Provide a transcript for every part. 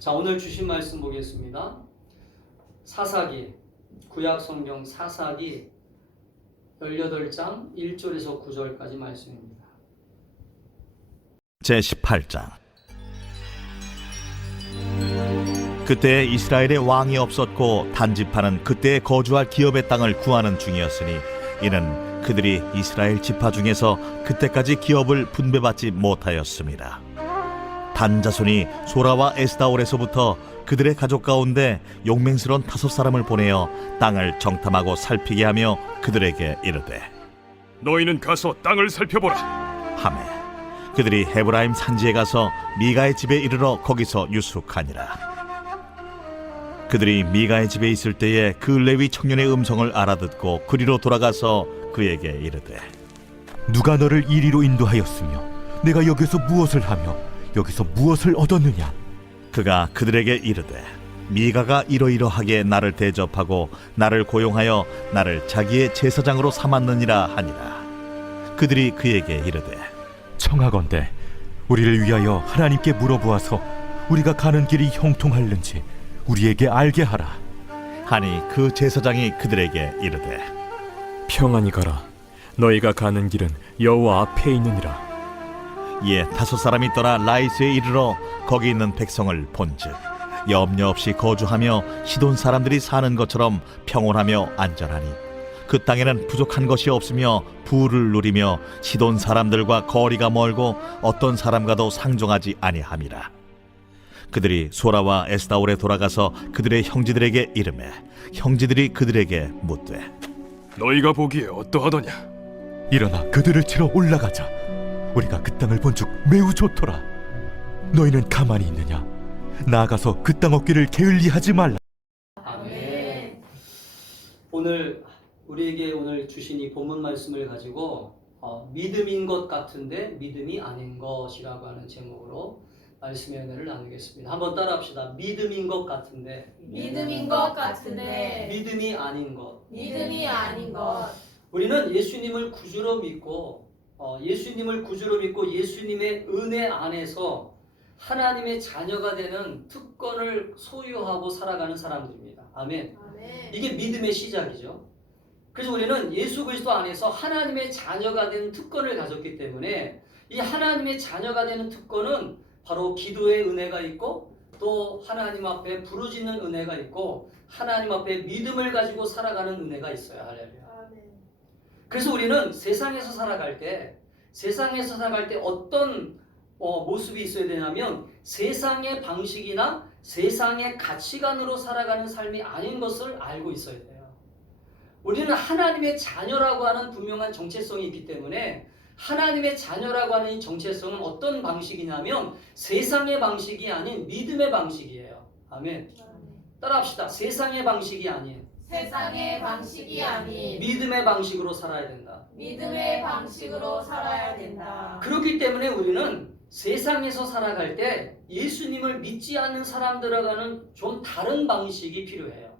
자, 오늘 주신 말씀 보겠습니다. 사사기, 구약 성경 사사기 18장 1절에서 9절까지 말씀입니다. 제18장. 그때 이스라엘에 왕이 없었고 단지파는 그때 거주할 기업의 땅을 구하는 중이었으니 이는 그들이 이스라엘 지파 중에서 그때까지 기업을 분배받지 못하였습니다. 단 자손이 소라와 에스다올에서부터 그들의 가족 가운데 용맹스러운 5사람을 보내어 땅을 정탐하고 살피게 하며 그들에게 이르되 너희는 가서 땅을 살펴보라. 하매 그들이 헤브라임 산지에 가서 미가의 집에 이르러 거기서 유숙하니라. 그들이 미가의 집에 있을 때에 그 레위 청년의 음성을 알아듣고 그리로 돌아가서 그에게 이르되 누가 너를 이리로 인도하였으며 내가 여기서 무엇을 하며 여기서 무엇을 얻었느냐? 그가 그들에게 이르되 미가가 이러이러하게 나를 대접하고 나를 고용하여 나를 자기의 제사장으로 삼았느니라 하니라. 그들이 그에게 이르되 청하건대 우리를 위하여 하나님께 물어보아서 우리가 가는 길이 형통할는지 우리에게 알게 하라. 하니 그 제사장이 그들에게 이르되 평안히 가라. 너희가 가는 길은 여호와 앞에 있느니라. 이에 5사람이 떠나 라이스에 이르러 거기 있는 백성을 본즉 염려 없이 거주하며 시돈 사람들이 사는 것처럼 평온하며 안전하니 그 땅에는 부족한 것이 없으며 부를 누리며 시돈 사람들과 거리가 멀고 어떤 사람과도 상종하지 아니함이라. 그들이 소라와 에스다올에 돌아가서 그들의 형제들에게 이르매 형제들이 그들에게 묻되 너희가 보기에 어떠하더냐? 일어나 그들을 치러 올라가자. 우리가 그 땅을 본즉 매우 좋더라. 너희는 가만히 있느냐? 나아가서 그 땅 얻기를 게을리하지 말라. 아멘. 오늘 우리에게 오늘 주신 이 본문 말씀을 가지고 믿음인 것 같은데 믿음이 아닌 것이라고 하는 제목으로 말씀의 은혜를 나누겠습니다. 한번 따라합시다. 믿음인 것 같은데 믿음인 것 같은데 믿음이 아닌 것. 믿음이 아닌 것. 우리는 예수님을 구주로 믿고 예수님의 은혜 안에서 하나님의 자녀가 되는 특권을 소유하고 살아가는 사람들입니다. 아멘. 아멘. 이게 믿음의 시작이죠. 그래서 우리는 예수 그리스도 안에서 하나님의 자녀가 된 특권을 가졌기 때문에 이 하나님의 자녀가 되는 특권은 바로 기도의 은혜가 있고 또 하나님 앞에 부르짖는 은혜가 있고 하나님 앞에 믿음을 가지고 살아가는 은혜가 있어요. 할렐루야. 아멘. 그래서 우리는 세상에서 살아갈 때 어떤 모습이 있어야 되냐면 세상의 방식이나 세상의 가치관으로 살아가는 삶이 아닌 것을 알고 있어야 돼요. 우리는 하나님의 자녀라고 하는 분명한 정체성이 있기 때문에 하나님의 자녀라고 하는 이 정체성은 어떤 방식이냐면 세상의 방식이 아닌 믿음의 방식이에요. 아멘. 따라합시다. 세상의 방식이 아닌 세상의 방식이 아닌 믿음의 방식으로 살아야 된다. 믿음의 방식으로 살아야 된다. 그렇기 때문에 우리는 세상에서 살아갈 때 예수님을 믿지 않는 사람들과는 좀 다른 방식이 필요해요.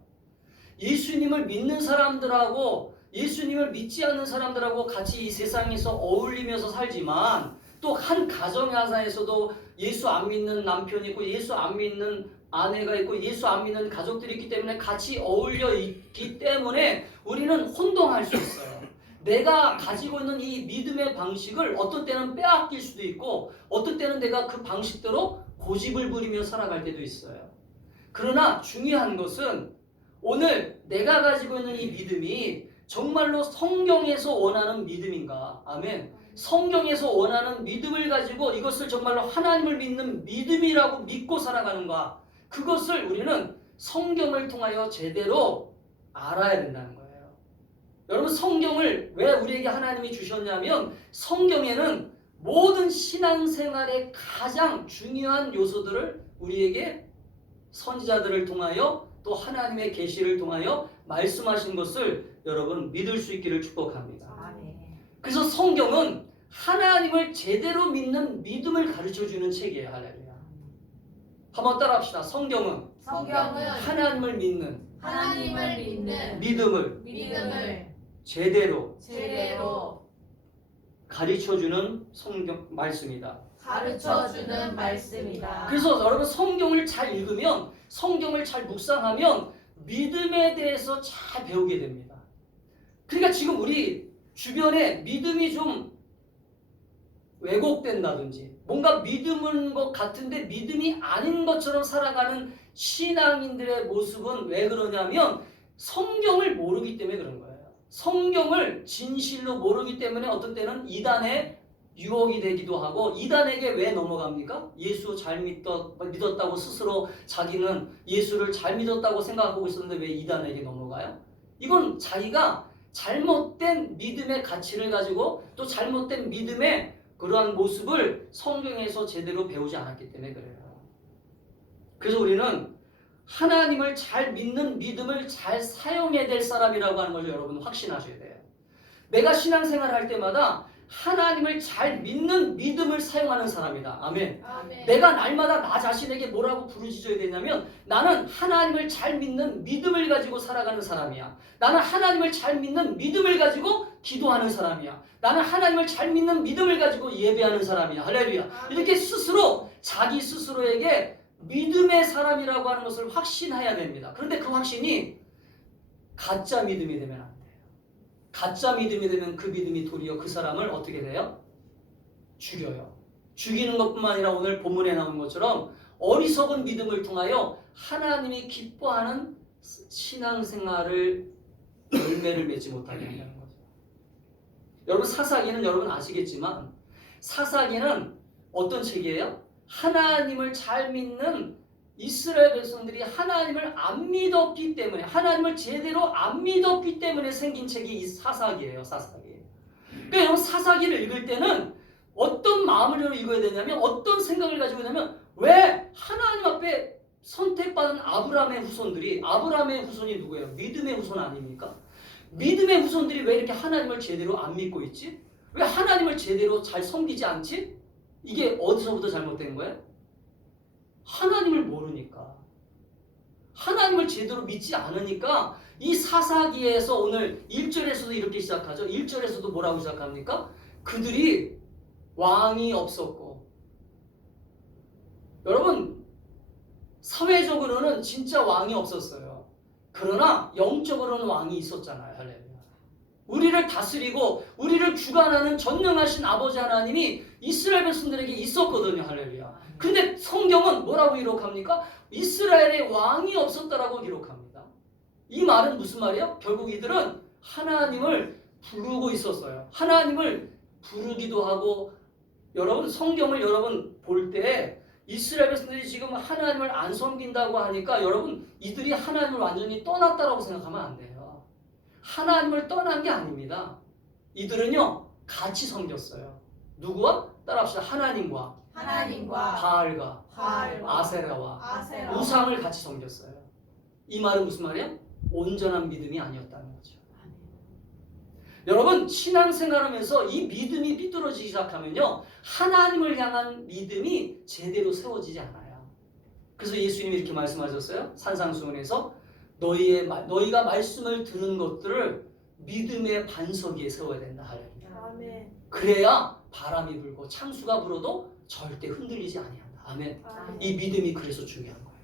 예수님을 믿는 사람들하고 예수님을 믿지 않는 사람들하고 같이 이 세상에서 어울리면서 살지만 또 한 가정 하나에서도 예수 안 믿는 남편이 있고 예수 안 믿는 아내가 있고 예수 안 믿는 가족들이 있기 때문에 같이 어울려 있기 때문에 우리는 혼동할 수 있어요. 내가 가지고 있는 이 믿음의 방식을 어떤 때는 빼앗길 수도 있고 어떤 때는 내가 그 방식대로 고집을 부리며 살아갈 때도 있어요. 그러나 중요한 것은 오늘 내가 가지고 있는 이 믿음이 정말로 성경에서 원하는 믿음인가? 아멘. 성경에서 원하는 믿음을 가지고 이것을 정말로 하나님을 믿는 믿음이라고 믿고 살아가는가? 그것을 우리는 성경을 통하여 제대로 알아야 된다는 거예요. 여러분, 성경을 왜 우리에게 하나님이 주셨냐면 성경에는 모든 신앙생활의 가장 중요한 요소들을 우리에게 선지자들을 통하여 또 하나님의 계시를 통하여 말씀하신 것을 여러분 믿을 수 있기를 축복합니다. 그래서 성경은 하나님을 제대로 믿는 믿음을 가르쳐주는 책이에요. 할렐루야. 한번 따라합시다. 성경은 하나님을 믿는 믿음을 제대로 가르쳐주는 성경 말씀이다. 가르쳐주는 말씀이다. 그래서 여러분 성경을 잘 읽으면, 성경을 잘 묵상하면 믿음에 대해서 잘 배우게 됩니다. 그러니까 지금 우리 주변에 믿음이 좀 왜곡된다든지 뭔가 믿음인 것 같은데 믿음이 아닌 것처럼 살아가는 신앙인들의 모습은 왜 그러냐면 성경을 모르기 때문에 그런 거예요. 성경을 진실로 모르기 때문에 어떤 때는 이단의 유혹이 되기도 하고, 이단에게 왜 넘어갑니까? 예수 잘 믿었다고 스스로 자기는 예수를 잘 믿었다고 생각하고 있었는데 왜 이단에게 넘어가요? 이건 자기가 잘못된 믿음의 가치를 가지고 또 잘못된 믿음의 그러한 모습을 성경에서 제대로 배우지 않았기 때문에 그래요. 그래서 우리는 하나님을 잘 믿는 믿음을 잘 사용해야 될 사람이라고 하는 걸 여러분 확신하셔야 돼요. 내가 신앙생활 할 때마다 하나님을 잘 믿는 믿음을 사용하는 사람이다. 아멘. 아멘. 내가 날마다 나 자신에게 뭐라고 부르짖어야 되냐면 나는 하나님을 잘 믿는 믿음을 가지고 살아가는 사람이야. 나는 하나님을 잘 믿는 믿음을 가지고 기도하는 사람이야. 나는 하나님을 잘 믿는 믿음을 가지고 예배하는 사람이야. 할렐루야. 이렇게 스스로 자기 스스로에게 믿음의 사람이라고 하는 것을 확신해야 됩니다. 그런데 그 확신이 가짜 믿음이 되면 안 돼요. 가짜 믿음이 되면 그 믿음이 도리어 그 사람을 어떻게 돼요? 죽여요. 죽이는 것뿐만 아니라 오늘 본문에 나온 것처럼 어리석은 믿음을 통하여 하나님이 기뻐하는 신앙생활을 열매를 맺지 못하게 한다는 거죠. 여러분 사사기는 여러분 아시겠지만 사사기는 어떤 책이에요? 하나님을 잘 믿는 이스라엘 백성들이 하나님을 안 믿었기 때문에, 하나님을 제대로 안 믿었기 때문에 생긴 책이 이 사사기예요. 사사기. 그러니까 여러분 사사기를 읽을 때는 어떤 마음으로 읽어야 되냐면, 어떤 생각을 가지고 있냐면, 왜 하나님 앞에 선택받은 아브라함의 후손들이, 아브라함의 후손이 누구예요? 믿음의 후손 아닙니까? 믿음의 후손들이 왜 이렇게 하나님을 제대로 안 믿고 있지? 왜 하나님을 제대로 잘 섬기지 않지? 이게 어디서부터 잘못된 거예요? 하나님을 모르니까, 하나님을 제대로 믿지 않으니까 이 사사기에서 오늘 1절에서도 이렇게 시작하죠. 1절에서도 뭐라고 시작합니까? 그들이 왕이 없었고, 여러분 사회적으로는 진짜 왕이 없었어요. 그러나 영적으로는 왕이 있었잖아요. 할렐루야. 우리를 다스리고 우리를 주관하는 전능하신 아버지 하나님이 이스라엘 백성들에게 있었거든요. 할렐루야. 근데 성경은 뭐라고 기록합니까? 이스라엘에 왕이 없었다라고 기록합니다. 이 말은 무슨 말이에요? 결국 이들은 하나님을 부르고 있었어요. 하나님을 부르기도 하고, 여러분 성경을 여러분 볼 때 이스라엘 백성들이 지금 하나님을 안 섬긴다고 하니까 여러분 이들이 하나님을 완전히 떠났다라고 생각하면 안 돼요. 하나님을 떠난 게 아닙니다. 이들은요 같이 섬겼어요. 누구와? 따라합시다. 하나님과 바알과 아세라와 우상을 같이 섬겼어요. 이 말은 무슨 말이에요? 온전한 믿음이 아니었다는 거죠. 여러분 신앙생활하면서 이 믿음이 삐뚤어지기 시작하면요 하나님을 향한 믿음이 제대로 세워지지 않아요. 그래서 예수님이 이렇게 말씀하셨어요. 산상수훈에서 너희가 말씀을 듣는 것들을 믿음의 반석 위에 세워야 된다. 아멘. 그래야 바람이 불고 창수가 불어도 절대 흔들리지 아니한다. 아멘. 이 믿음이 그래서 중요한 거예요.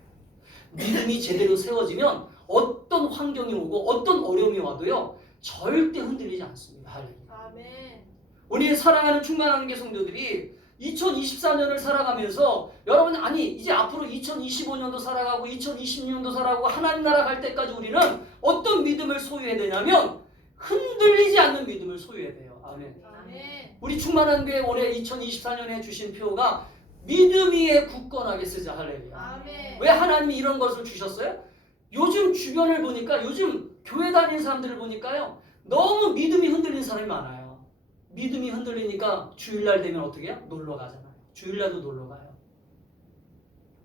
믿음이 제대로 세워지면 어떤 환경이 오고 어떤 어려움이 와도요 절대 흔들리지 않습니다. 아멘. 우리 사랑하는 충만한 성도들이 2024년을 살아가면서 여러분 아니 이제 앞으로 2025년도 살아가고 2026년도 살아가고 하나님 나라 갈 때까지 우리는 어떤 믿음을 소유해야 되냐면 흔들리지 않는 믿음을 소유해야 돼요. 아멘. 아멘. 우리 충만한 교회 올해 2024년에 주신 표가 믿음 위에 굳건하게 쓰자. 할렐루야. 아멘. 왜 하나님이 이런 것을 주셨어요? 요즘 주변을 보니까, 요즘 교회 다니는 사람들을 보니까요 너무 믿음이 흔들리는 사람이 많아요. 믿음이 흔들리니까 주일날 되면 어떻게 해요? 놀러 가잖아요. 주일날도 놀러 가요.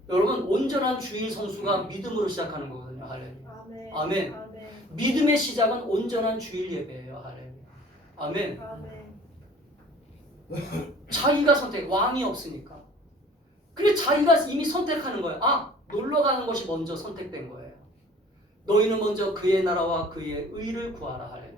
여러분 온전한 주일 성수가 믿음으로 시작하는 거거든요. 할렐루야. 아멘. 아멘. 아멘. 믿음의 시작은 온전한 주일 예배예요. 할렐루야. 아멘. 아멘. 자기가 선택, 왕이 없으니까. 근데 자기가 이미 선택하는 거예요. 아, 놀러 가는 것이 먼저 선택된 거예요. 너희는 먼저 그의 나라와 그의 의를 구하라. 할렐루야.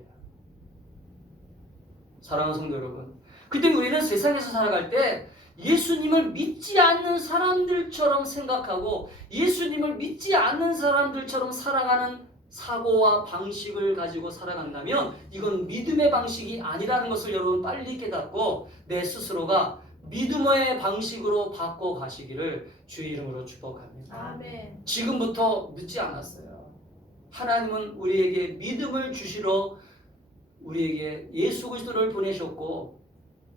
사랑하는 성도 여러분, 그때 우리는 세상에서 살아갈 때 예수님을 믿지 않는 사람들처럼 생각하고 예수님을 믿지 않는 사람들처럼 살아가는 사고와 방식을 가지고 살아간다면 이건 믿음의 방식이 아니라는 것을 여러분 빨리 깨닫고 내 스스로가 믿음의 방식으로 바꿔가시기를 주의 이름으로 축복합니다. 아멘. 지금부터 늦지 않았어요. 하나님은 우리에게 믿음을 주시러 우리에게 예수 그리스도를 보내셨고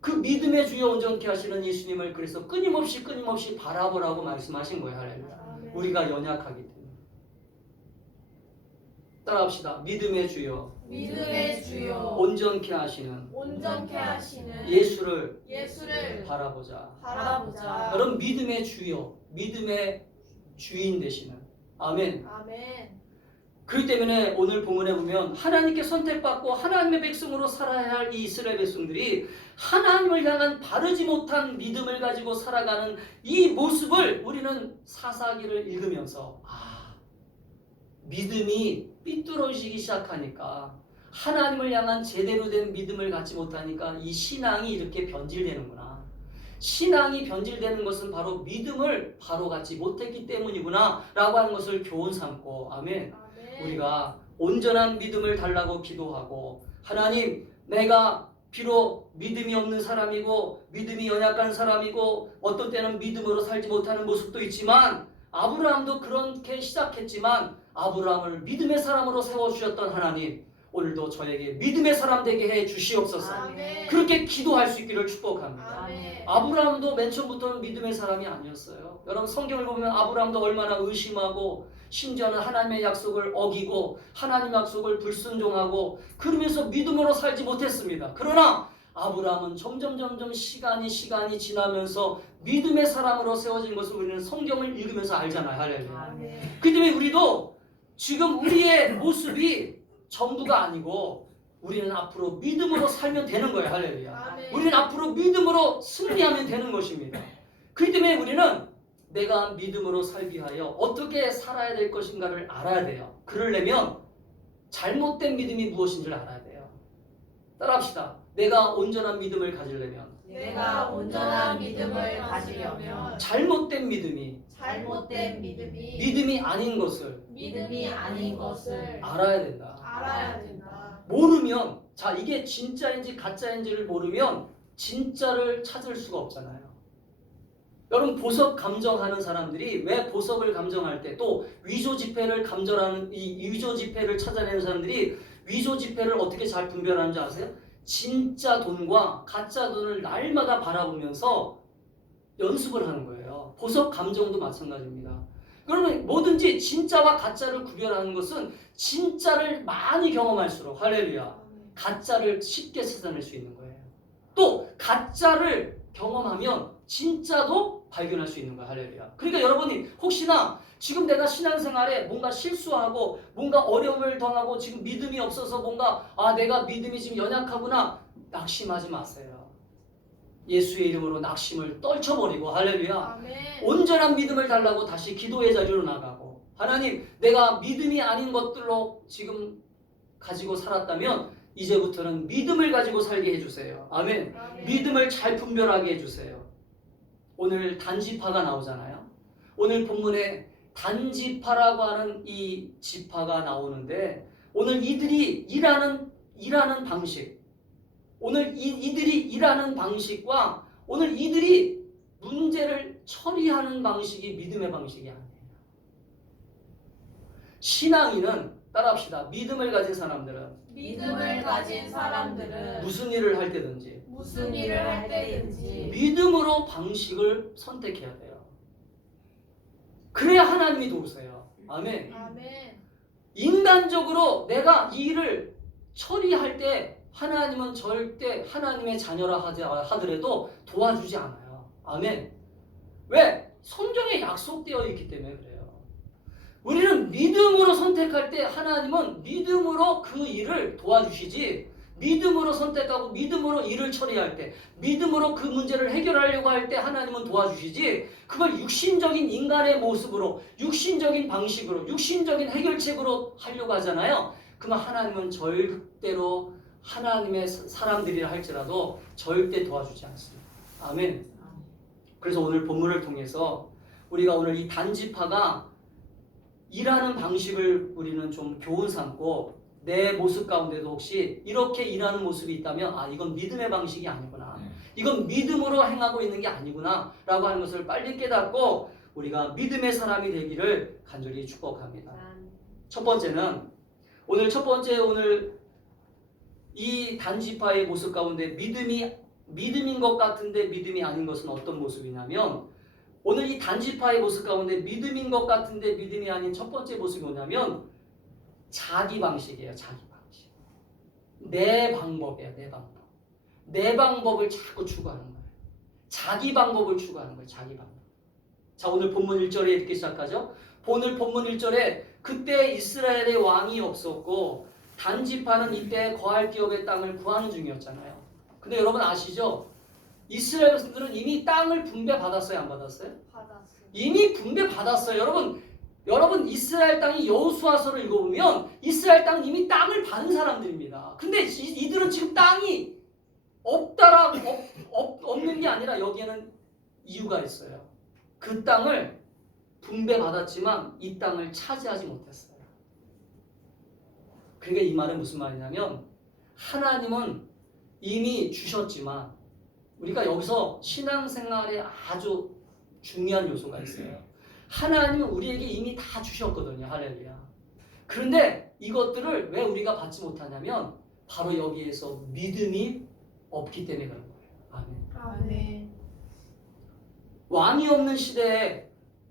그 믿음의 주여 온전케 하시는 예수님을 그래서 끊임없이 바라보라고 말씀하신 거예요. 할렐루야. 아멘. 우리가 연약하기 때문에. 따라합시다. 믿음의 주여 믿음의 주여 온전케 하시는 온전케 하시는 예수를 예수를 바라보자. 바라보자. 그럼 믿음의 주여, 믿음의 주인 되시는 아멘. 아멘. 그렇기 때문에 오늘 본문에 보면 하나님께 선택받고 하나님의 백성으로 살아야 할 이 이스라엘 백성들이 하나님을 향한 바르지 못한 믿음을 가지고 살아가는 이 모습을 우리는 사사기를 읽으면서 믿음이 삐뚤어지기 시작하니까 하나님을 향한 제대로 된 믿음을 갖지 못하니까 이 신앙이 이렇게 변질되는구나. 신앙이 변질되는 것은 바로 믿음을 바로 갖지 못했기 때문이구나 라고 하는 것을 교훈 삼고 아멘. 아멘. 우리가 온전한 믿음을 달라고 기도하고 하나님 내가 비록 믿음이 없는 사람이고 믿음이 연약한 사람이고 어떤 때는 믿음으로 살지 못하는 모습도 있지만 아브라함도 그렇게 시작했지만 아브라함을 믿음의 사람으로 세워주셨던 하나님 오늘도 저에게 믿음의 사람 되게 해 주시옵소서. 아멘. 그렇게 기도할 수 있기를 축복합니다. 아멘. 아브라함도 맨 처음부터는 믿음의 사람이 아니었어요. 여러분 성경을 보면 아브라함도 얼마나 의심하고 심지어는 하나님의 약속을 어기고 하나님 약속을 불순종하고 그러면서 믿음으로 살지 못했습니다. 그러나 아브라함은 점점 시간이 지나면서 믿음의 사람으로 세워진 것을 우리는 성경을 읽으면서 알잖아요. 할렐루야. 아멘. 그 때문에 우리도 지금 우리의 모습이 전부가 아니고 우리는 앞으로 믿음으로 살면 되는 거예요. 할렐루야. 아멘. 우리는 앞으로 믿음으로 승리하면 되는 것입니다. 그렇기 때문에 우리는 내가 믿음으로 살기 위하여 어떻게 살아야 될 것인가를 알아야 돼요. 그러려면 잘못된 믿음이 무엇인지를 알아야 돼요. 따라합시다. 내가 온전한 믿음을 가지려면 내가 온전한 믿음을 가지려면 잘못된 믿음이 잘못된 믿음이 믿음이 아닌 것을 믿음이 아닌 것을 알아야 된다. 알아야 된다. 모르면 자 이게 진짜인지 가짜인지를 모르면 진짜를 찾을 수가 없잖아요. 여러분 보석 감정하는 사람들이 왜 보석을 감정할 때 또 위조 지폐를 감정하는 이 위조 지폐를 찾아내는 사람들이 위조 지폐를 어떻게 잘 분별하는지 아세요? 진짜 돈과 가짜 돈을 날마다 바라보면서 연습을 하는 거예요. 보석 감정도 마찬가지입니다. 그러면 뭐든지 진짜와 가짜를 구별하는 것은 진짜를 많이 경험할수록 할렐루야 가짜를 쉽게 찾아낼 수 있는 거예요. 또 가짜를 경험하면 진짜도 발견할 수 있는 거예요. 할렐루야. 그러니까 여러분이 혹시나 지금 내가 신앙생활에 뭔가 실수하고 뭔가 어려움을 당하고 지금 믿음이 없어서 뭔가 내가 믿음이 지금 연약하구나 낙심하지 마세요. 예수의 이름으로 낙심을 떨쳐버리고 할렐루야. 아멘. 온전한 믿음을 달라고 다시 기도의 자리로 나가고 하나님 내가 믿음이 아닌 것들로 지금 가지고 살았다면 이제부터는 믿음을 가지고 살게 해주세요. 아멘. 아멘. 믿음을 잘 분별하게 해주세요. 오늘 단지파가 나오잖아요. 오늘 본문에 단지파라고 하는 이 지파가 나오는데 오늘 이들이 일하는 방식 오늘 이들이 일하는 방식과 오늘 이들이 문제를 처리하는 방식이 믿음의 방식이 아니에요. 신앙인은 따라합시다. 믿음을 가진 사람들은 믿음을 가진 사람들은 무슨 일을 할 때든지 무슨 일을 할 때든지 믿음으로 방식을 선택해야 돼요. 그래야 하나님이 도우세요. 아멘. 아멘. 인간적으로 내가 이 일을 처리할 때 하나님은 절대 하나님의 자녀라 하더라도 도와주지 않아요. 아멘. 왜? 성경에 약속되어 있기 때문에 그래요. 우리는 믿음으로 선택할 때 하나님은 믿음으로 그 일을 도와주시지 믿음으로 선택하고 믿음으로 일을 처리할 때 믿음으로 그 문제를 해결하려고 할 때 하나님은 도와주시지 그걸 육신적인 인간의 모습으로 육신적인 방식으로 육신적인 해결책으로 하려고 하잖아요. 그러면 하나님은 절대로 하나님의 사람들이라 할지라도 절대 도와주지 않습니다. 아멘. 그래서 오늘 본문을 통해서 우리가 오늘 이 단지파가 일하는 방식을 우리는 좀 교훈 삼고 내 모습 가운데도 혹시 이렇게 일하는 모습이 있다면 아 이건 믿음의 방식이 아니구나. 이건 믿음으로 행하고 있는 게 아니구나 라고 하는 것을 빨리 깨닫고 우리가 믿음의 사람이 되기를 간절히 축복합니다. 첫 번째는 오늘 이 단지파의 모습 가운데 믿음인 것 같은데 믿음이 아닌 것은 어떤 모습이냐면 오늘 이 단지파의 모습 가운데 믿음인 것 같은데 믿음이 아닌 첫 번째 모습이 뭐냐면 자기 방식이에요. 자기 방식. 내 방법이에요. 내 방법. 내 방법을 자꾸 추구하는 거예요. 자기 방법을 추구하는 거예요. 자기 방법. 자, 오늘 본문 1절에 이렇게 시작하죠. 오늘 본문 1절에 그때 이스라엘의 왕이 없었고 단지파는 이때 거할 기업의 땅을 구하는 중이었잖아요. 근데 여러분 아시죠? 이스라엘 백성들은 이미 땅을 분배받았어요? 안 받았어요? 받았어요. 이미 분배받았어요. 여러분 이스라엘 땅이 여호수아서를 읽어보면 이스라엘 땅은 이미 땅을 받은 사람들입니다. 근데 이들은 지금 땅이 없는 게 아니라 여기에는 이유가 있어요. 그 땅을 분배받았지만 이 땅을 차지하지 못했어요. 그러니까 이 말은 무슨 말이냐면 하나님은 이미 주셨지만 우리가 여기서 신앙생활에 아주 중요한 요소가 있어요. 하나님은 우리에게 이미 다 주셨거든요. 할렐루야. 그런데 이것들을 왜 우리가 받지 못하냐면 바로 여기에서 믿음이 없기 때문에 그런 거예요. 아멘. 아멘. 왕이 없는 시대에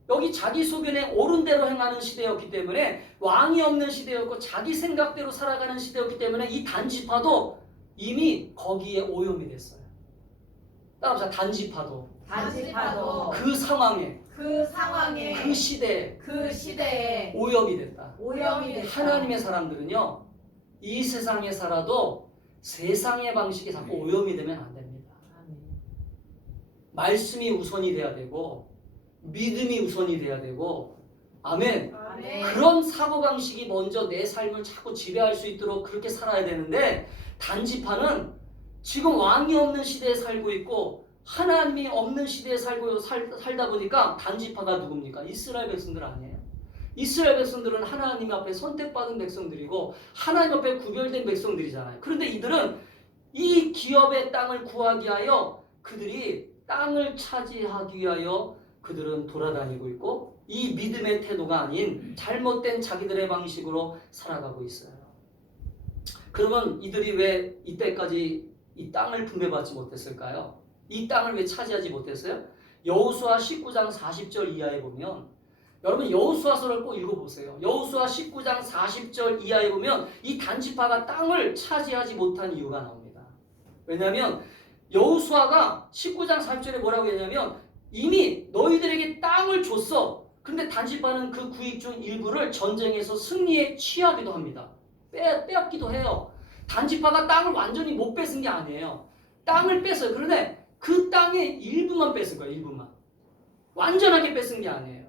여기 자기 소견에 옳은 대로 행하는 시대였기 때문에 왕이 없는 시대였고 자기 생각대로 살아가는 시대였기 때문에 이 단지파도 이미 거기에 오염이 됐어요. 따라합시다. 단지파도 그 상황에 그 시대에 오염이 됐다. 하나님의 사람들은요 이 세상에 살아도 세상의 방식에 자꾸 오염이 되면 안 됩니다. 말씀이 우선이 돼야 되고 믿음이 우선이 돼야 되고 아멘. 그런 사고방식이 먼저 내 삶을 자꾸 지배할 수 있도록 그렇게 살아야 되는데 단지파는 지금 왕이 없는 시대에 살고 있고 하나님이 없는 시대에 살다 보니까 단지파가 누굽니까? 이스라엘 백성들 아니에요. 이스라엘 백성들은 하나님 앞에 선택받은 백성들이고 하나님 앞에 구별된 백성들이잖아요. 그런데 이들은 이 기업의 땅을 구하기 위하여 그들이 땅을 차지하기 위하여 그들은 돌아다니고 있고 이 믿음의 태도가 아닌 잘못된 자기들의 방식으로 살아가고 있어요. 그러면 이들이 왜 이때까지 이 땅을 분배받지 못했을까요? 이 땅을 왜 차지하지 못했어요? 여호수아 19장 40절 이하에 보면 여러분 여호수아서를 꼭 읽어보세요. 여호수아 19장 40절 이하에 보면 이 단지파가 땅을 차지하지 못한 이유가 나옵니다. 왜냐하면 여호수아가 19장 40절에 뭐라고 했냐면 이미 너희들에게 땅을 줬어. 근데 단지파는 그 구익 중 일부를 전쟁에서 승리에 취하기도 합니다. 빼앗기도 해요. 단지파가 땅을 완전히 못 뺏은 게 아니에요. 땅을 뺐어요. 그런데 그 땅의 일부만 뺐을 거예요. 일부만. 완전하게 뺏은 게 아니에요.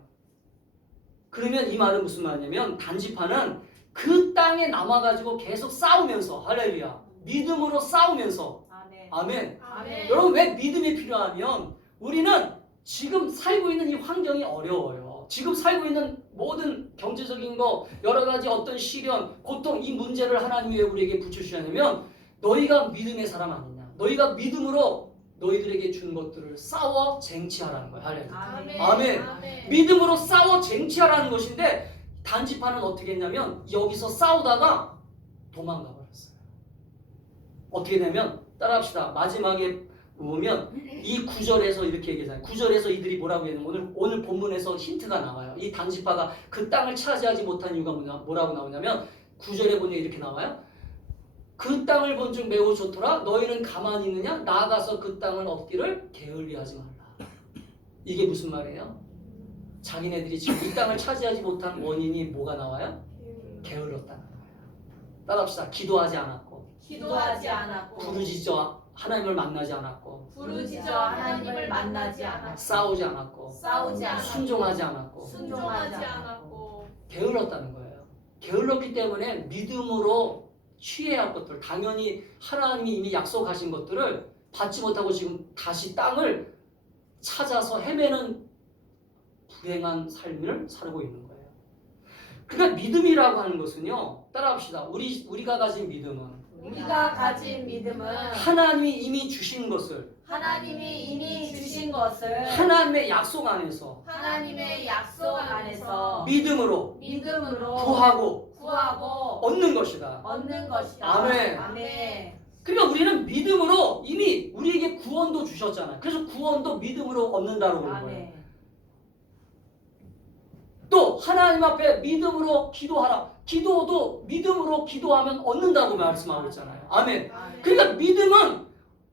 그러면 이 말은 무슨 말이냐면 단지파는 그 땅에 남아가지고 계속 싸우면서 할렐루야. 믿음으로 싸우면서 아멘. 여러분 왜 믿음이 필요하면 우리는 지금 살고 있는 이 환경이 어려워요. 지금 살고 있는 모든 경제적인 거 여러 가지 어떤 시련, 고통 이 문제를 하나님이 왜 우리에게 붙여주셨냐면 너희가 믿음의 사람 아니냐. 너희가 믿음으로 너희들에게 준 것들을 싸워 쟁취하라는 거예요. 할렐루야. 아멘. 믿음으로 싸워 쟁취하라는 것인데 단지파는 어떻게 했냐면 여기서 싸우다가 도망가 버렸어요. 어떻게 되냐면 따라합시다. 마지막에 보면 이 9절에서 이렇게 얘기하잖아요. 9절에서 이들이 뭐라고 했냐면 오늘 본문에서 힌트가 나와요. 이 단지파가 그 땅을 차지하지 못한 이유가 뭐라고 나오냐면 9절에 보니 이렇게 나와요. 그 땅을 본즉 매우 좋더라. 너희는 가만히 있느냐? 나아가서 그 땅을 얻기를 게을리하지 말라. 이게 무슨 말이에요? 자기네들이 지금 이 땅을 차지하지 못한 원인이 뭐가 나와요? 게을렀다는 거예요. 따라합시다. 기도하지 않았고 부르짖어 하나님을 만나지 않았고 싸우지 않았고 순종하지 않았고 게을렀다는 거예요. 게을렀기 때문에 믿음으로 취해야 할 것들 당연히 하나님이 이미 약속하신 것들을 받지 못하고 지금 다시 땅을 찾아서 헤매는 불행한 삶을 살고 있는 거예요. 그러니까 믿음이라고 하는 것은요. 따라합시다. 우리가 가진 믿음은 우리가 가진 믿음은 하나님이 이미 주신 것을 하나님이 이미 주신 것을 하나님의 약속 안에서 하나님의 약속 안에서 믿음으로 믿음으로 구하고 얻는 것이다. 것이다. 아멘. 아멘. 그러니까 우리는 믿음으로 이미 우리에게 구원도 주셨잖아요. 그래서 구원도 믿음으로 얻는다고 그러는 거예요. 아멘. 또 하나님 앞에 믿음으로 기도하라. 기도도 믿음으로 기도하면 얻는다고 말씀하고 있잖아요. 아멘. 아멘. 그러니까 믿음은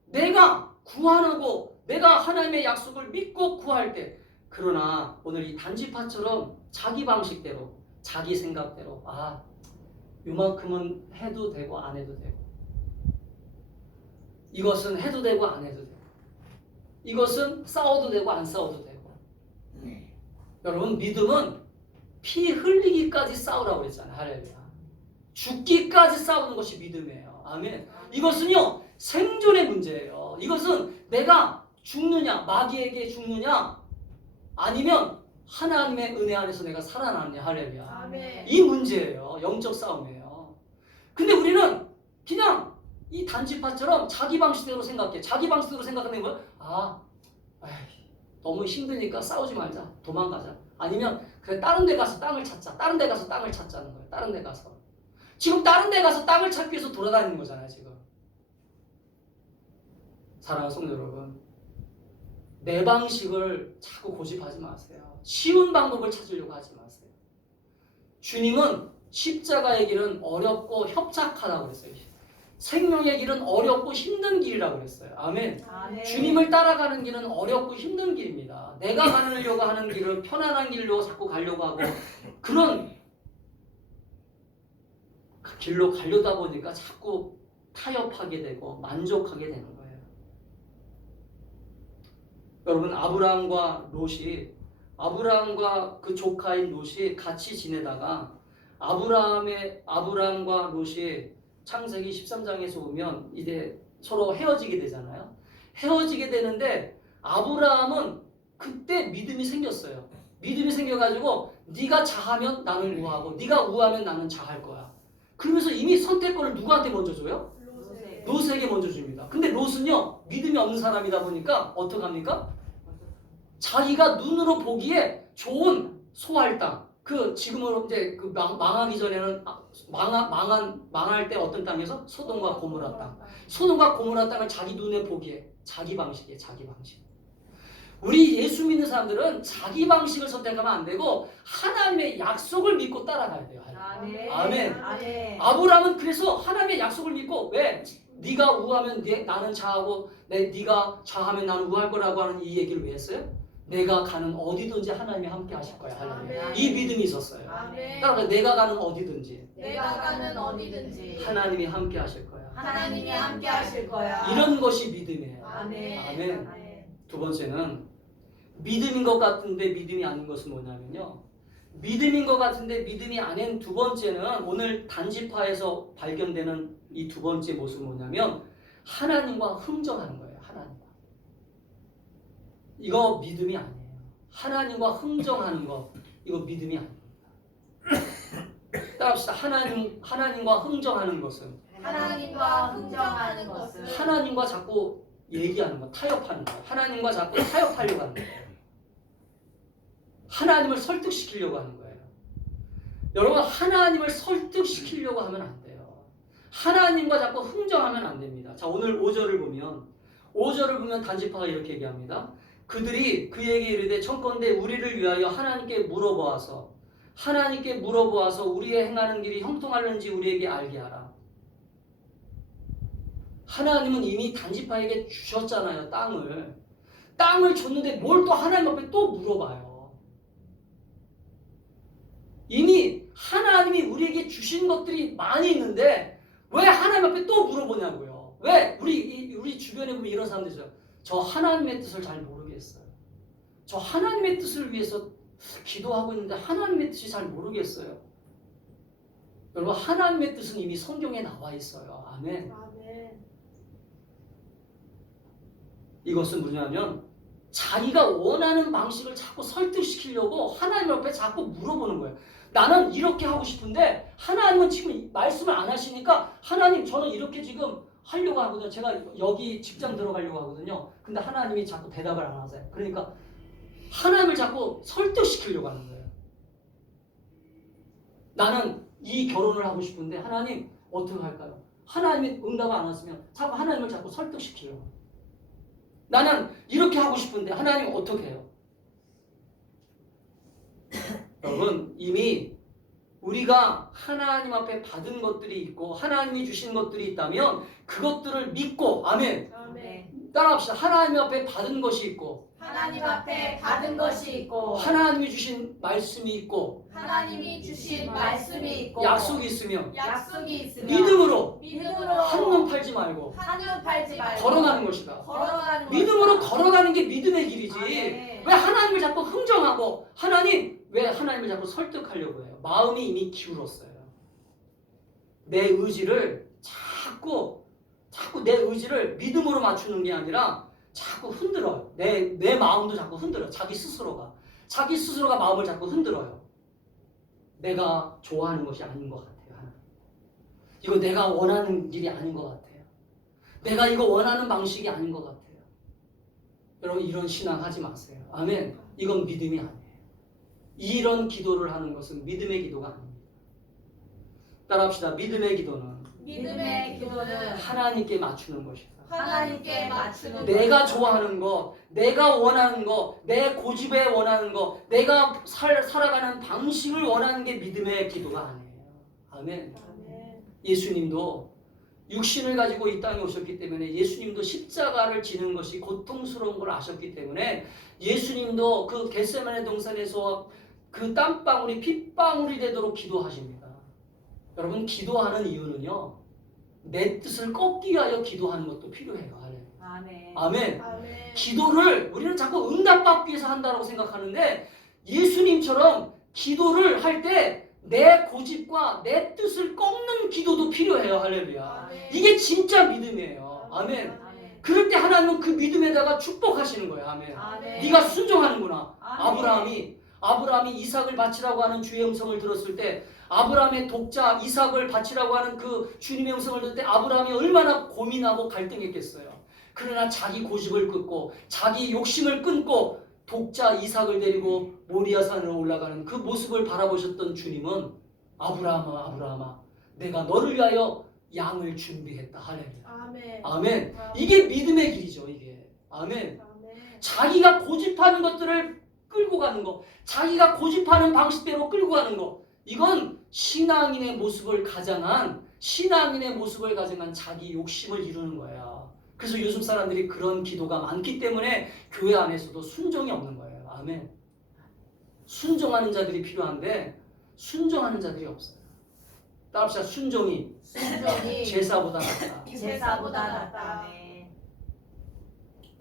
내가 구하고 내가 하나님의 약속을 믿고 구할 때, 그러나 오늘 이 단지파처럼 자기 방식대로 자기 생각대로 요만큼은 해도 되고 안 해도 되고, 이것은 해도 되고 안 해도 되고, 이것은 싸워도 되고 안 싸워도 되고. 여러분, 믿음은 피 흘리기까지 싸우라고 그랬잖아요. 할렐루야. 죽기까지 싸우는 것이 믿음이에요. 아멘. 이것은요, 생존의 문제예요. 이것은 내가 죽느냐, 마귀에게 죽느냐, 아니면 하나님의 은혜 안에서 내가 살아나느냐. 할렐루야. 아멘. 이 문제예요. 영적 싸움이에요. 근데 우리는 그냥 이 단지파처럼 자기 방식대로 생각해. 자기 방식대로 생각하는 거야. 너무 힘드니까 싸우지 말자. 도망가자. 아니면 그래, 다른 데 가서 땅을 찾자. 다른 데 가서 땅을 찾자는 거예요. 다른 데 가서. 지금 다른 데 가서 땅을 찾기 위해서 돌아다니는 거잖아요, 지금. 사랑하는 성도 여러분, 내 방식을 자꾸 고집하지 마세요. 쉬운 방법을 찾으려고 하지 마세요. 주님은 십자가의 길은 어렵고 협착하다고 그랬어요. 생명의 길은 어렵고 힘든 길이라고 그랬어요. 아멘. 아멘. 주님을 따라가는 길은 어렵고 힘든 길입니다. 내가 가려고 하는 길을 편안한 길로 자꾸 가려고 하고, 그런 그 길로 가려다 보니까 자꾸 타협하게 되고 만족하게 되는 거예요. 여러분, 아브라함과 그 조카인 롯이 같이 지내다가 아브라함과 롯이 창세기 13장에서 보면 이제 서로 헤어지게 되잖아요. 헤어지게 되는데 아브라함은 그때 믿음이 생겼어요. 믿음이 생겨가지고 네가 자하면 나는 우하고 네가 우하면 나는 자할 거야. 그러면서 이미 선택권을 누구한테 먼저 줘요? 롯에게 먼저 줍니다. 근데 롯은요, 믿음이 없는 사람이다 보니까 어떡합니까? 자기가 눈으로 보기에 좋은 소할 땅, 지금으로 이제 망하기 전에는 망할 때 어떤 땅에서 소돔과 고모라 땅. 소돔과 고모라 땅을 자기 눈에 보기에 자기 방식이에요. 자기 방식. 우리 예수 믿는 사람들은 자기 방식을 선택하면 안 되고 하나님의 약속을 믿고 따라가야 돼요. 아멘. 아멘. 아멘. 아브라함은 그래서 하나님의 약속을 믿고, 왜? 네가 우하면 나는 자하고 네가 자하면 나는 우할 거라고 하는 이 얘기를 왜 했어요? 내가 가는 어디든지 하나님이 함께 하실 거야. 할렐루야. 아멘. 이 믿음이 있었어요. 아멘. 따라서 내가 가는 어디든지 내가 가는 어디든지 하나님이 함께 하실 거야. 하나님이 함께 하실 거야. 이런 것이 믿음이에요. 아멘. 아멘. 아멘. 두 번째는 믿음인 것 같은데 믿음이 아닌 것은 뭐냐면요, 믿음인 것 같은데 믿음이 아닌 두 번째는 오늘 단지파에서 발견되는 이 두 번째 모습은 뭐냐면 하나님과 흥정하는 거예요. 하나님과. 이거 믿음이 아니에요. 하나님과 흥정하는 거, 이거 믿음이 아닙니다. 따라합시다. 하나님과 흥정하는 것은 하나님과 흥정하는 것은 하나님과 자꾸 얘기하는 거, 타협하는 거, 하나님과 자꾸 타협하려고 하는 거예요. 하나님을 설득시키려고 하는 거예요. 여러분, 하나님을 설득시키려고 하면 안 돼요. 하나님과 자꾸 흥정하면 안 됩니다. 자, 오늘 5절을 보면 단지파가 이렇게 얘기합니다. 그들이 그에게 이르되 청컨대 우리를 위하여 하나님께 물어보아서 우리의 행하는 길이 형통하는지 우리에게 알게 하라. 하나님은 이미 단지파에게 주셨잖아요. 땅을 줬는데 뭘 또 하나님 앞에 또 물어봐요. 이미 하나님이 우리에게 주신 것들이 많이 있는데 왜 하나님 앞에 또 물어보냐고요. 왜? 우리 주변에 보면 이런 사람들 있어요. 저 하나님의 뜻을 잘 모르겠어요. 저 하나님의 뜻을 위해서 기도하고 있는데 하나님의 뜻이 잘 모르겠어요. 여러분, 하나님의 뜻은 이미 성경에 나와 있어요. 아멘. 아멘. 이것은 뭐냐면 자기가 원하는 방식을 자꾸 설득시키려고 하나님 앞에 자꾸 물어보는 거예요. 나는 이렇게 하고 싶은데 하나님은 지금 말씀을 안 하시니까 하나님 저는 이렇게 지금 하려고 하거든요. 제가 여기 직장 들어가려고 하거든요. 근데 하나님이 자꾸 대답을 안 하세요. 그러니까 하나님을 자꾸 설득시키려고 하는 거예요. 나는 이 결혼을 하고 싶은데 하나님 어떻게 할까요? 하나님이 응답을 안 하시면 자꾸 하나님을 자꾸 설득시키려고 해요. 나는 이렇게 하고 싶은데 하나님 어떻게 해요? 여러분 이미 우리가 하나님 앞에 받은 것들이 있고 하나님이 주신 것들이 있다면 그것들을 믿고 아멘 아멘. 따라합시다. 하나님 앞에 받은 것이 있고 하나님 앞에 받은 것이 있고 하나님이 주신 말씀이 있고 하나님이 주신 말씀이 있고 약속이 있으면 약속이 있으면 믿음으로 믿음으로 한눈 팔지 말고 한눈 팔지 말고 걸어가는 것이다. 걸어가는 믿음으로 것이다. 걸어가는 게 믿음의 길이지. 아멘. 왜 하나님을 자꾸 흥정하고 왜 하나님을 자꾸 설득하려고 해요? 마음이 이미 기울었어요. 내 의지를 자꾸 내 의지를 믿음으로 맞추는 게 아니라 자꾸 흔들어요. 내 마음도 자꾸 흔들어요. 자기 스스로가 마음을 자꾸 흔들어요. 내가 좋아하는 것이 아닌 것 같아요. 하나님. 이거 내가 원하는 길이 아닌 것 같아요. 내가 이거 원하는 방식이 아닌 것 같아요. 여러분 이런 신앙 하지 마세요. 아멘. 이건 믿음이 아니에요. 이런 기도를 하는 것은 믿음의 기도가 아닙니다. 따라합시다. 믿음의 기도는 하나님께 맞추는 것이다. 하나님께 맞추는 내가 것이다. 좋아하는 것, 내가 원하는 것, 내 고집에 원하는 것, 내가 살아가는 방식을 원하는 게 믿음의 기도가 아니에요. 아멘. 아멘. 예수님도 육신을 가지고 이 땅에 오셨기 때문에 예수님도 십자가를 지는 것이 고통스러운 걸 아셨기 때문에 예수님도 그 겟세마네 동산에서 그 땀방울이 핏방울이 되도록 기도하십니다. 여러분 기도하는 이유는요. 내 뜻을 꺾기 위하여 기도하는 것도 필요해요. 아멘. 아멘. 아멘. 기도를 우리는 자꾸 응답받기 위해서 한다고 생각하는데 예수님처럼 기도를 할 때 내 고집과 내 뜻을 꺾는 기도도 필요해요. 할렐루야. 아멘. 이게 진짜 믿음이에요. 아멘. 아멘. 그럴 때 하나님은 그 믿음에다가 축복하시는 거예요. 아멘. 아멘. 네가 순종하는구나. 아멘. 아브라함이 이삭을 바치라고 하는 주의 음성을 들었을 때 아브라함의 독자 이삭을 바치라고 하는 그 주님의 음성을 들을 때 아브라함이 얼마나 고민하고 갈등했겠어요. 그러나 자기 고집을 끊고 자기 욕심을 끊고 독자 이삭을 데리고 모리아 산으로 올라가는 그 모습을 바라보셨던 주님은 아브라함아 내가 너를 위하여 양을 준비했다. 할렐루야. 아멘. 아멘. 이게 믿음의 길이죠. 이게. 아멘. 아멘. 자기가 고집하는 것들을 끌고 가는 거, 자기가 고집하는 방식대로 끌고 가는 거, 이건 신앙인의 모습을 가장한 자기 욕심을 이루는 거야. 그래서 요즘 사람들이 그런 기도가 많기 때문에 교회 안에서도 순종이 없는 거예요. 아멘. 순종하는 자들이 필요한데 순종하는 자들이 없어요. 따라합시다. 순종이 제사보다 낫다. 제사보다 낫다.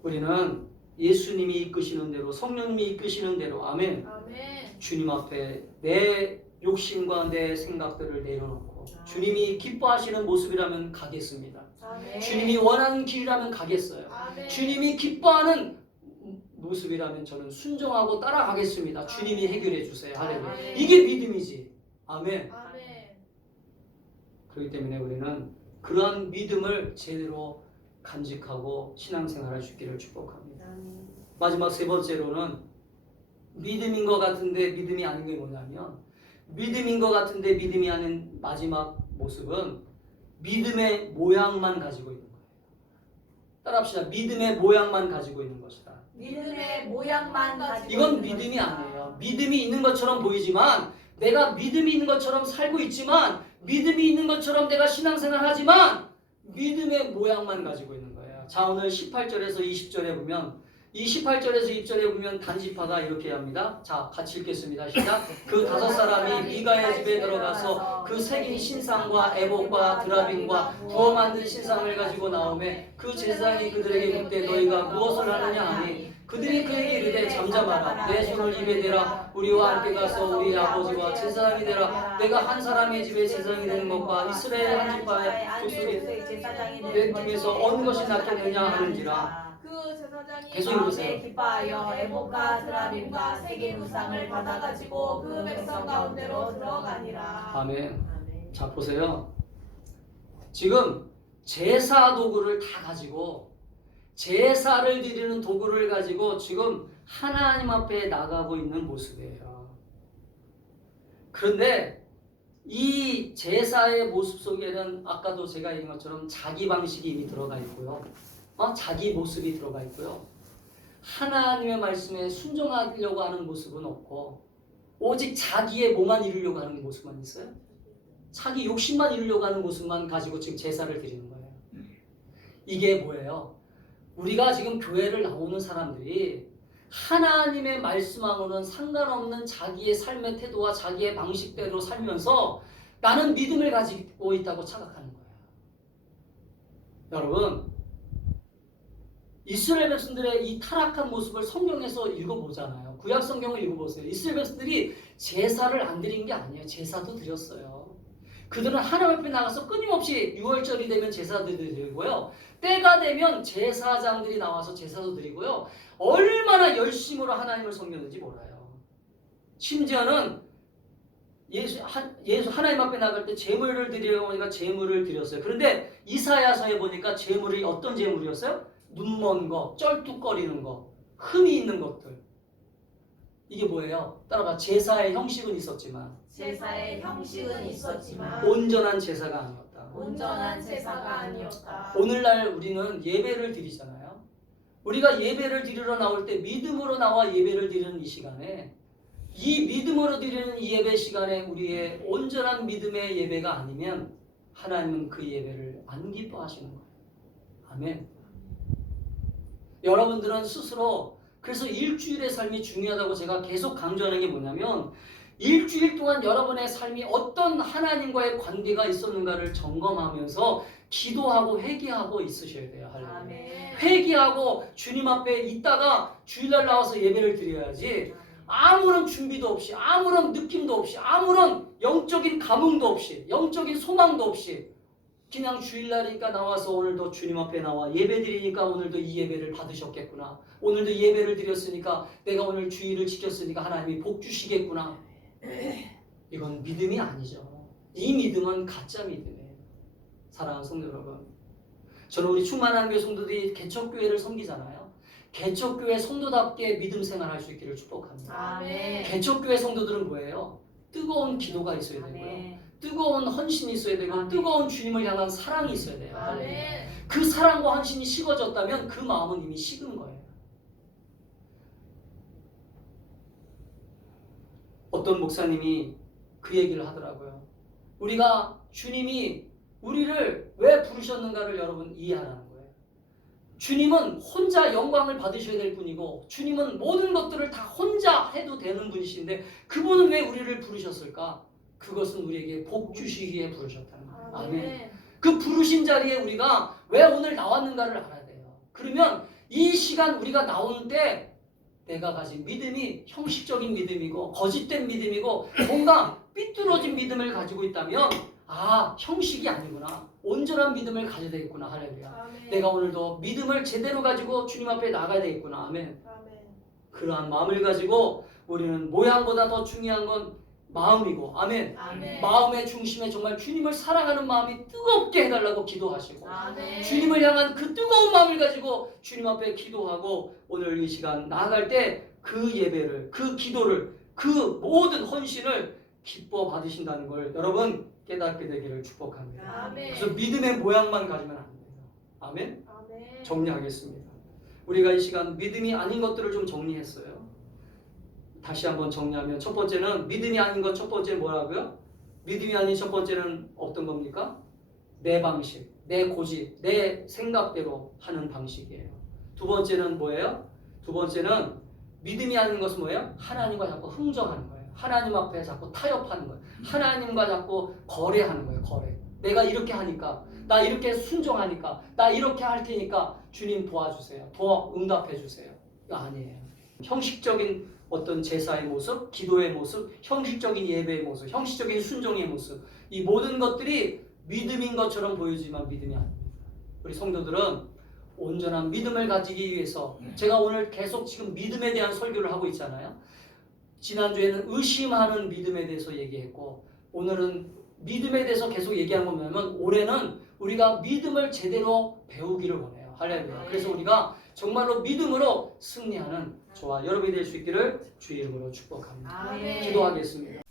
우리는 예수님이 이끄시는 대로 성령님이 이끄시는 대로 아멘. 아멘. 주님 앞에 내 욕심과 내 생각들을 내려놓고 주님이 기뻐하시는 모습이라면 가겠습니다. 아멘. 주님이 원하는 길이라면 가겠어요. 아멘. 주님이 기뻐하는 모습이라면 저는 순종하고 따라가겠습니다. 주님이 해결해 주세요. 할렐루야. 아멘. 이게 믿음이지. 아멘. 아멘. 그렇기 때문에 우리는 그러한 믿음을 제대로 간직하고 신앙생활할 수 있기를 축복합니다. 마지막 세 번째로는 믿음인 것 같은데 믿음이 아닌 게 뭐냐면 믿음인 것 같은데 믿음이 아닌 마지막 모습은 믿음의 모양만 가지고 있는 거예요. 따라합시다. 믿음의 모양만 가지고 있는 것이다. 믿음의 모양만 가지고 이건 있는 믿음이 것이다. 아니에요. 믿음이 있는 것처럼 보이지만 내가 믿음이 있는 것처럼 살고 있지만 믿음이 있는 것처럼 내가 신앙생활 하지만 믿음의 모양만 가지고 있는 거예요. 자, 오늘 18절에서 20절에 보면 이 18절에서 20절에 보면 단지파가 이렇게 합니다. 자, 같이 읽겠습니다. 시작. 그 다섯 사람이 미가의 집에 들어가서 그 새긴 신상과 에봇과 드라빔과 부어 만든 신상을 가지고 나오매 그 제사장이 그들에게 묻되 너희가 무엇을 하느냐 하니 그들이 그에게 이르되 잠잠하라. 내 손을 입에 대라. 우리와 함께 가서 우리 아버지와 제사장이 되라. 내가 한 사람의 집에 제사장이 되는 것과 이스라엘 한 지파의 족속이 내 중에서 어느 것이 낫겠느냐 하는지라. 그 그 제사장이 계속 마음에 읽으세요. 기뻐하여 에봇과 드라빔과 새긴 우상을 받아가지고 그 백성 가운데로 들어가니라. 아멘. 자 보세요. 지금 제사 도구를 다 가지고 제사를 드리는 도구를 가지고 지금 하나님 앞에 나가고 있는 모습이에요. 그런데 이 제사의 모습 속에는 아까도 제가 얘기한 것처럼 자기 방식이 이미 들어가 있고요. 자기 모습이 들어가 있고요. 하나님의 말씀에 순종하려고 하는 모습은 없고 오직 자기의 뭐만 이루려고 하는 모습만 있어요. 자기 욕심만 이루려고 하는 모습만 가지고 지금 제사를 드리는 거예요. 이게 뭐예요? 우리가 지금 교회를 나오는 사람들이 하나님의 말씀하고는 상관없는 자기의 삶의 태도와 자기의 방식대로 살면서 나는 믿음을 가지고 있다고 착각하는 거예요. 여러분, 이스라엘 백성들의 이 타락한 모습을 성경에서 읽어보잖아요. 구약 성경을 읽어보세요. 이스라엘 백성들이 제사를 안 드린 게 아니에요. 제사도 드렸어요. 그들은 하나님 앞에 나가서 끊임없이 6월절이 되면 제사도 드리고요. 때가 되면 제사장들이 나와서 제사도 드리고요. 얼마나 열심으로 하나님을 섬겼는지 몰라요. 심지어는 예수 하나님 앞에 나갈 때 제물을 드리려고 하니까 제물을 드렸어요. 그런데 이사야서에 보니까 제물이 어떤 제물이었어요? 눈먼 거, 쩔뚝거리는 거, 흠이 있는 것들. 이게 뭐예요? 따라봐. 제사의 형식은 있었지만 제사의 형식은 있었지만 온전한 제사가 아니었다. 온전한 제사가 아니었다. 오늘날 우리는 예배를 드리잖아요. 우리가 예배를 드리러 나올 때 믿음으로 나와 예배를 드리는 이 시간에 이 믿음으로 드리는 이 예배 시간에 우리의 온전한 믿음의 예배가 아니면 하나님은 그 예배를 안 기뻐하시는 거예요. 아멘. 여러분들은 스스로 그래서 일주일의 삶이 중요하다고 제가 계속 강조하는 게 뭐냐면 일주일 동안 여러분의 삶이 어떤 하나님과의 관계가 있었는가를 점검하면서 기도하고 회개하고 있으셔야 돼요. 할렐루야. 아멘. 회개하고 주님 앞에 있다가 주일날 나와서 예배를 드려야지 아무런 준비도 없이 아무런 느낌도 없이 아무런 영적인 감흥도 없이 영적인 소망도 없이 그냥 주일날이니까 나와서 오늘도 주님 앞에 나와 예배 드리니까 오늘도 이 예배를 받으셨겠구나. 오늘도 예배를 드렸으니까 내가 오늘 주일을 지켰으니까 하나님이 복 주시겠구나. 이건 믿음이 아니죠. 이 믿음은 가짜 믿음이에요. 사랑하는 성도 여러분, 저는 우리 충만한 교회 성도들이 개척교회를 섬기잖아요. 개척교회 성도답게 믿음 생활할 수 있기를 축복합니다. 아멘. 개척교회 성도들은 뭐예요? 뜨거운 기도가 있어야 되고요. 아멘. 뜨거운 헌신이 있어야 되고 아멘. 뜨거운 주님을 향한 사랑이 있어야 돼요. 아멘. 그 사랑과 헌신이 식어졌다면 그 마음은 이미 식은 거예요. 어떤 목사님이 그 얘기를 하더라고요. 우리가 주님이 우리를 왜 부르셨는가를 여러분 이해하라는 거예요. 주님은 혼자 영광을 받으셔야 될 분이고 주님은 모든 것들을 다 혼자 해도 되는 분이신데 그분은 왜 우리를 부르셨을까? 그것은 우리에게 복 주시기에 부르셨다는 거예요. 아멘. 그 부르신 자리에 우리가 왜 오늘 나왔는가를 알아야 돼요. 그러면 이 시간 우리가 나오는 때 내가 가진 믿음이 형식적인 믿음이고 거짓된 믿음이고 뭔가 삐뚤어진 믿음을 가지고 있다면 아, 형식이 아니구나. 온전한 믿음을 가져야 되겠구나. 할렐루야. 아멘. 내가 오늘도 믿음을 제대로 가지고 주님 앞에 나가야 되겠구나. 아멘. 아멘. 그러한 마음을 가지고 우리는 모양보다 더 중요한 건 마음이고 아멘. 아멘. 마음의 중심에 정말 주님을 사랑하는 마음이 뜨겁게 해달라고 기도하시고 아멘. 주님을 향한 그 뜨거운 마음을 가지고 주님 앞에 기도하고 오늘 이 시간 나아갈 때 그 예배를 그 기도를 그 모든 헌신을 기뻐 받으신다는 걸 여러분 깨닫게 되기를 축복합니다. 아멘. 그래서 믿음의 모양만 가지면 안 돼요. 아멘. 아멘. 정리하겠습니다. 우리가 이 시간 믿음이 아닌 것들을 좀 정리했어요. 다시 한번 정리하면 첫 번째는 믿음이 아닌 것 첫 번째 뭐라고요? 믿음이 아닌 첫 번째는 어떤 겁니까? 내 방식, 내 고집, 내 생각대로 하는 방식이에요. 두 번째는 뭐예요? 두 번째는 믿음이 아닌 것은 뭐예요? 하나님과 자꾸 흥정하는 거예요. 하나님 앞에 자꾸 타협하는 거예요. 하나님과 자꾸 거래하는 거예요. 거래. 내가 이렇게 하니까, 나 이렇게 순종하니까, 나 이렇게 할 테니까 주님 도와주세요. 응답해 주세요. 이거 아니에요. 형식적인 어떤 제사의 모습, 기도의 모습, 형식적인 예배의 모습, 형식적인 순종의 모습, 이 모든 것들이 믿음인 것처럼 보이지만 믿음이 아닙니다. 우리 성도들은 온전한 믿음을 가지기 위해서 제가 오늘 계속 지금 믿음에 대한 설교를 하고 있잖아요. 지난주에는 의심하는 믿음에 대해서 얘기했고 오늘은 믿음에 대해서 계속 얘기한 거 보면 올해는 우리가 믿음을 제대로 배우기를 원해요. 할렐루야. 그래서 우리가 정말로 믿음으로 승리하는 저와 여러분이 될 수 있기를 주의 이름으로 축복합니다. 아멘. 기도하겠습니다.